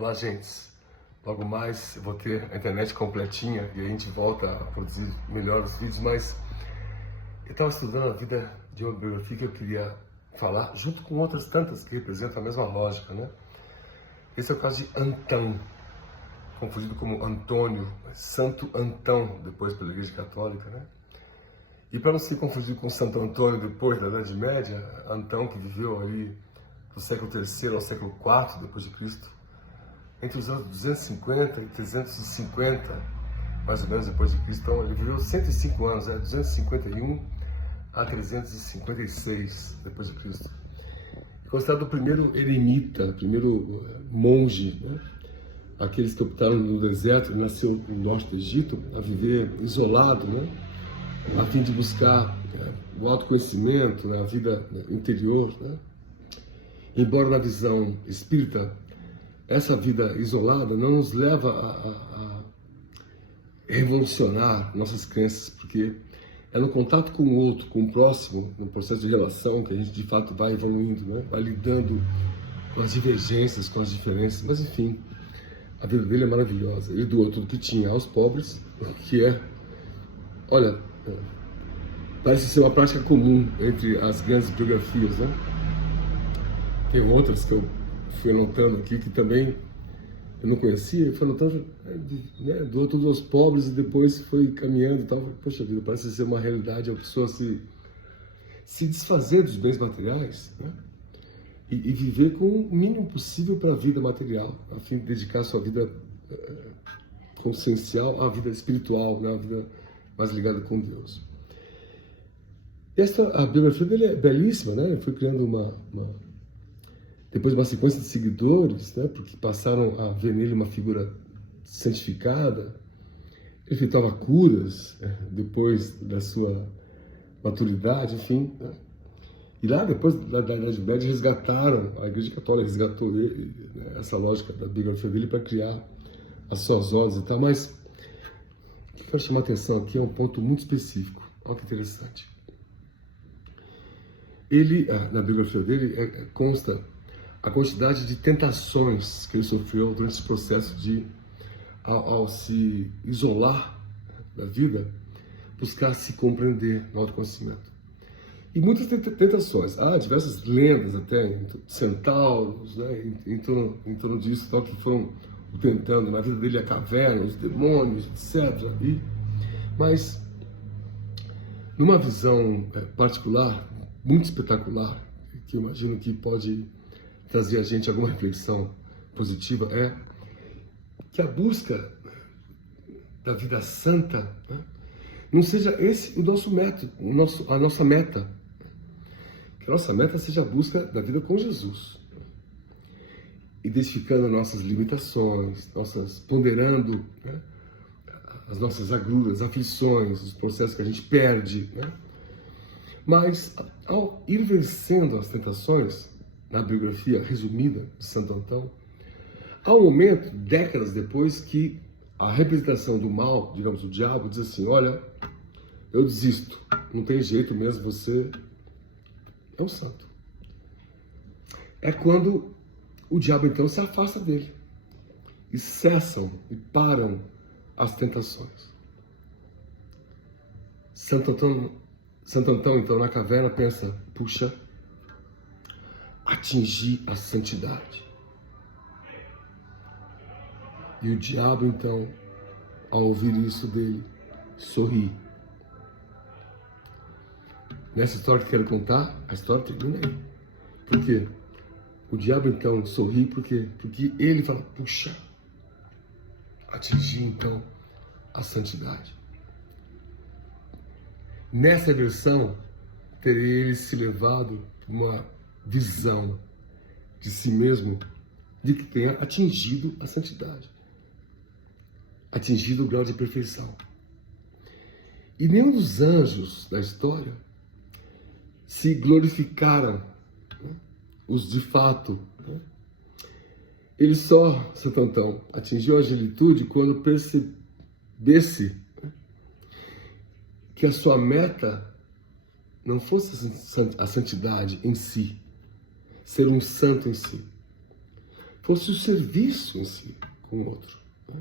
Olá, gente. Logo mais eu vou ter a internet completinha e a gente volta a produzir melhor os vídeos, mas eu estava estudando a vida de uma biografia que eu queria falar, junto com outras tantas que representam a mesma lógica, né? Esse é o caso de Antão, confundido como Antônio, Santo Antão, depois pela Igreja Católica, né? E para não ser confundido com Santo Antônio depois da Idade Média, Antão, que viveu ali do século III ao século IV depois de Cristo, entre os anos 250 e 350, mais ou menos depois de Cristo. Então, ele viveu 105 anos, 251 a 356 depois de Cristo. É considerado o primeiro eremita, o primeiro monge, né? Aqueles que optaram no deserto, nasceu no norte do Egito, a viver isolado, né? A fim de buscar o autoconhecimento, né? A vida interior, né? Embora na visão espírita, essa vida isolada não nos leva a revolucionar nossas crenças, porque é no contato com o outro, com o próximo, no processo de relação, que a gente de fato vai evoluindo, né? Vai lidando com as divergências, com as diferenças, mas enfim, a vida dele é maravilhosa. Ele doou tudo que tinha aos pobres, que é, olha, parece ser uma prática comum entre as grandes biografias, né? Tem outras que eu fui anotando aqui que também eu não conhecia, eu fui anotando, né, doou tudo aos pobres e depois foi caminhando e tal. Poxa vida, parece ser uma realidade a pessoa se desfazer dos bens materiais, né, e viver com o mínimo possível para a vida material, a fim de dedicar a sua vida consciencial à vida espiritual, né, à vida mais ligada com Deus. E a biografia dele é belíssima, né? Ele foi criando depois uma sequência de seguidores, né, porque passaram a ver nele uma figura santificada. Ele efetuava curas, depois da sua maturidade, enfim, né? E lá, depois da Idade Média, resgataram, a Igreja Católica resgatou ele, né, essa lógica da biografia dele para criar as suas ordens e tal. Mas o que eu quero chamar a atenção aqui é um ponto muito específico. Olha que interessante. Ele, na biografia dele, consta a quantidade de tentações que ele sofreu durante esse processo de, ao se isolar da vida, buscar se compreender no autoconhecimento. E muitas tentações. Há diversas lendas até, centauros, né, em torno disso, tal, que foram tentando na vida dele a caverna, os demônios, etc. Mas, numa visão particular, muito espetacular, que eu imagino que pode trazer a gente alguma reflexão positiva, é que a busca da vida santa, né, não seja esse o nosso método, a nossa meta. Que a nossa meta seja a busca da vida com Jesus, identificando nossas limitações, ponderando, né, as nossas agruras, aflições, os processos que a gente perde, né? Mas ao ir vencendo as tentações, na biografia resumida de Santo Antão, há um momento, décadas depois, que a representação do mal, digamos, o diabo, diz assim: olha, eu desisto, não tem jeito mesmo, você é um santo. É quando o diabo então se afasta dele e cessam e param as tentações. Santo Antão, então, na caverna pensa: puxa, atingir a santidade. E o diabo, então, ao ouvir isso dele, sorri. Nessa história que eu quero contar, a história termina aí. Por quê? O diabo, então, sorri porque ele fala: puxa, atingir, então, a santidade. Nessa versão, teria ele se levado para uma visão de si mesmo, de que tenha atingido a santidade, atingido o grau de perfeição. E nenhum dos anjos da história se glorificaram, né, os de fato, né? Ele só, Santo Antão, atingiu a angelitude quando percebesse, né, que a sua meta não fosse a santidade em si, ser um santo em si. fosse o serviço em si com o outro, né?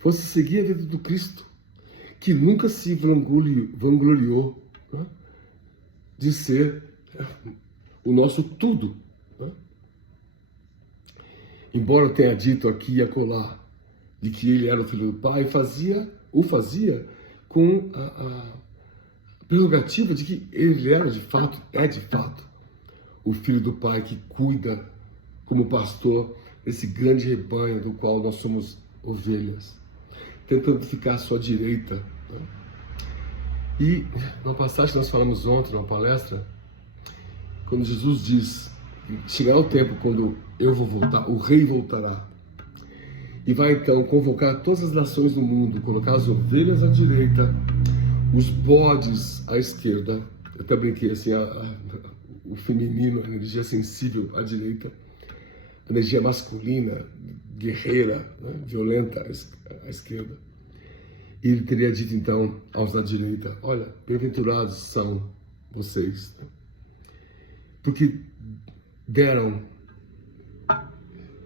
Fosse seguir a vida do Cristo, que nunca se vangloriou, né, de ser o nosso tudo, né? Embora eu tenha dito aqui e acolá de que ele era o Filho do Pai, o fazia com a prerrogativa de que ele era de fato, o Filho do Pai que cuida como pastor desse grande rebanho do qual nós somos ovelhas, tentando ficar à sua direita, né? E na passagem que nós falamos ontem, na palestra, quando Jesus diz: chegará o tempo quando eu vou voltar, o rei voltará, e vai então convocar todas as nações do mundo, colocar as ovelhas à direita, os bodes à esquerda. Eu até brinquei assim, o feminino, a energia sensível à direita, a energia masculina, guerreira, né, violenta à esquerda. E ele teria dito então aos da direita: olha, bem-aventurados são vocês, né, porque deram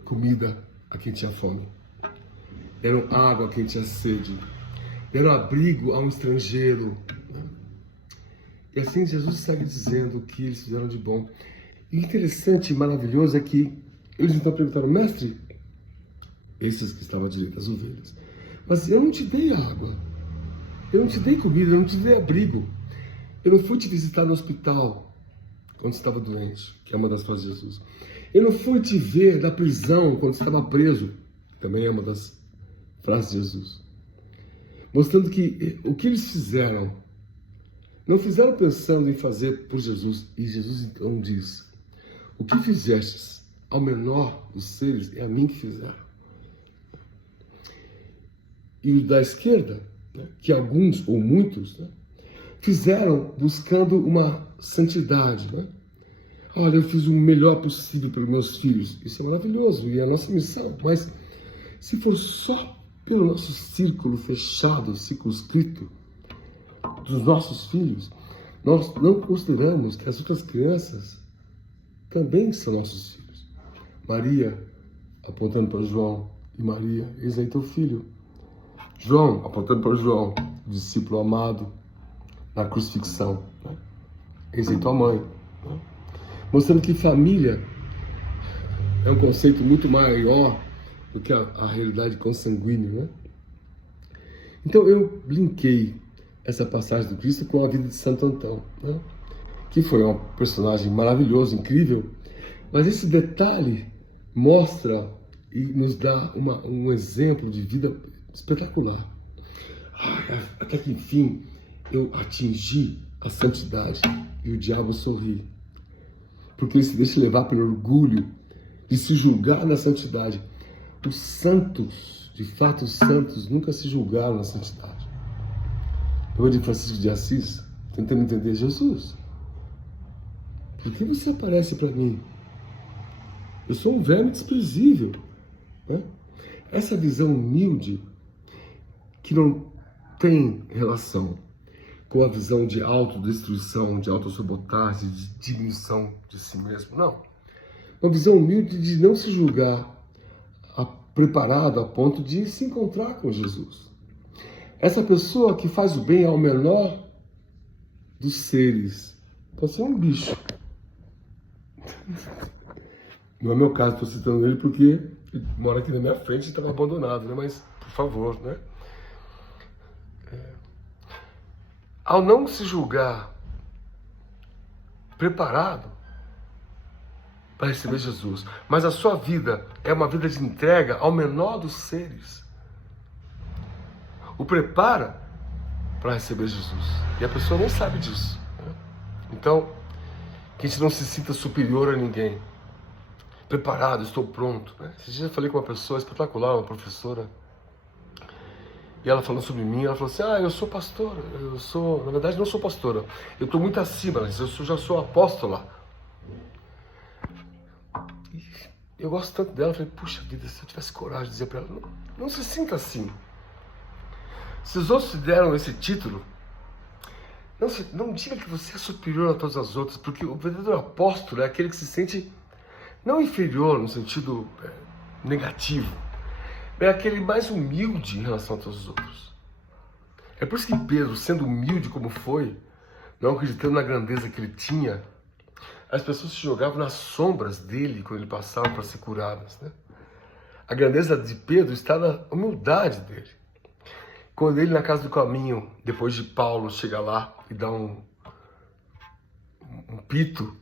comida a quem tinha fome, deram água a quem tinha sede, deram abrigo a um estrangeiro, né? E assim Jesus segue dizendo o que eles fizeram de bom. E interessante e maravilhoso é que eles então perguntaram: mestre, esses que estavam à direita, as ovelhas, mas eu não te dei água, eu não te dei comida, eu não te dei abrigo, eu não fui te visitar no hospital quando você estava doente, que é uma das frases de Jesus, eu não fui te ver na prisão quando você estava preso, também é uma das frases de Jesus, mostrando que o que eles fizeram, não fizeram pensando em fazer por Jesus. E Jesus então diz: o que fizestes ao menor dos seres é a mim que fizeram. E os da esquerda, né, que alguns ou muitos, né, fizeram buscando uma santidade, né? Olha, eu fiz o melhor possível pelos meus filhos. Isso é maravilhoso e é a nossa missão. Mas se for só pelo nosso círculo fechado, circunscrito dos nossos filhos, nós não consideramos que as outras crianças também são nossos filhos. Maria, apontando para João, e Maria, eis aí teu filho. João, apontando para João, discípulo amado na crucifixão, né? Eis aí tua mãe, né? Mostrando que família é um conceito muito maior do que a realidade consanguínea, né? Então eu linkei essa passagem do Cristo com a vida de Santo Antão, né, que foi um personagem maravilhoso, incrível, mas esse detalhe mostra e nos dá um exemplo de vida espetacular. Até que enfim eu atingi a santidade e o diabo sorri, porque ele se deixa levar pelo orgulho de se julgar na santidade. Os santos, de fato os santos, nunca se julgaram na santidade. Eu de Francisco de Assis, tentando entender: Jesus, por que você aparece para mim? Eu sou um verme desprezível, né? Essa visão humilde, que não tem relação com a visão de autodestruição, de autossabotagem, de diminuição de si mesmo, não. Uma visão humilde de não se julgar preparado a ponto de se encontrar com Jesus. Essa pessoa que faz o bem ao menor dos seres. Pode ser um bicho. Não é meu caso, estou citando ele porque ele mora aqui na minha frente e estava abandonado, né? Mas, por favor, né? Ao não se julgar preparado para receber Jesus, mas a sua vida é uma vida de entrega ao menor dos seres, o prepara para receber Jesus. E a pessoa não sabe disso, né? Então, que a gente não se sinta superior a ninguém. Preparado, estou pronto, né? Esse dia eu falei com uma pessoa espetacular, uma professora, e ela falando sobre mim, ela falou assim: eu sou pastora, na verdade não sou pastora, eu estou muito acima, mas já sou apóstola. Eu gosto tanto dela, eu falei: puxa vida, se eu tivesse coragem de dizer para ela, não se sinta assim. Se os outros te deram esse título, não diga que você é superior a todas as outras, porque o verdadeiro apóstolo é aquele que se sente Não inferior no sentido negativo. É aquele mais humilde em relação a todos os outros. É por isso que Pedro, sendo humilde como foi, não acreditando na grandeza que ele tinha, as pessoas se jogavam nas sombras dele quando ele passava para ser curadas, né? A grandeza de Pedro está na humildade dele. Quando ele, na casa do caminho, depois de Paulo chegar lá e dar um pito,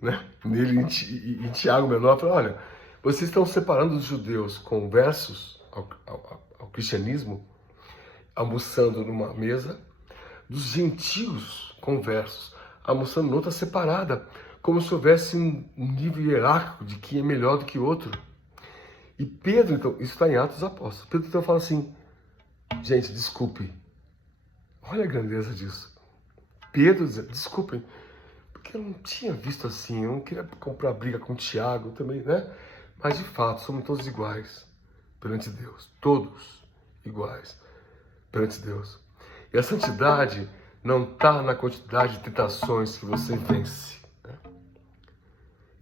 né, nele em Tiago menor, fala, olha, vocês estão separando os judeus conversos ao cristianismo, almoçando numa mesa, dos gentios conversos, almoçando noutra separada, como se houvesse um nível hierárquico de quem é melhor do que o outro. E Pedro, então, isso está em Atos dos Apóstolos, Pedro então fala assim, gente, desculpe, olha a grandeza disso. Pedro diz, desculpem, porque eu não tinha visto assim, eu não queria comprar briga com o Tiago também, né? Mas de fato, somos todos iguais perante Deus, todos iguais perante Deus. E a santidade não está na quantidade de tentações que você vence, né?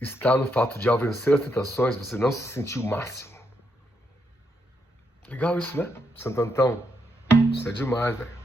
Está no fato de, ao vencer as tentações, você não se sentir o máximo. Legal isso, né? Santo Antão, isso é demais, velho.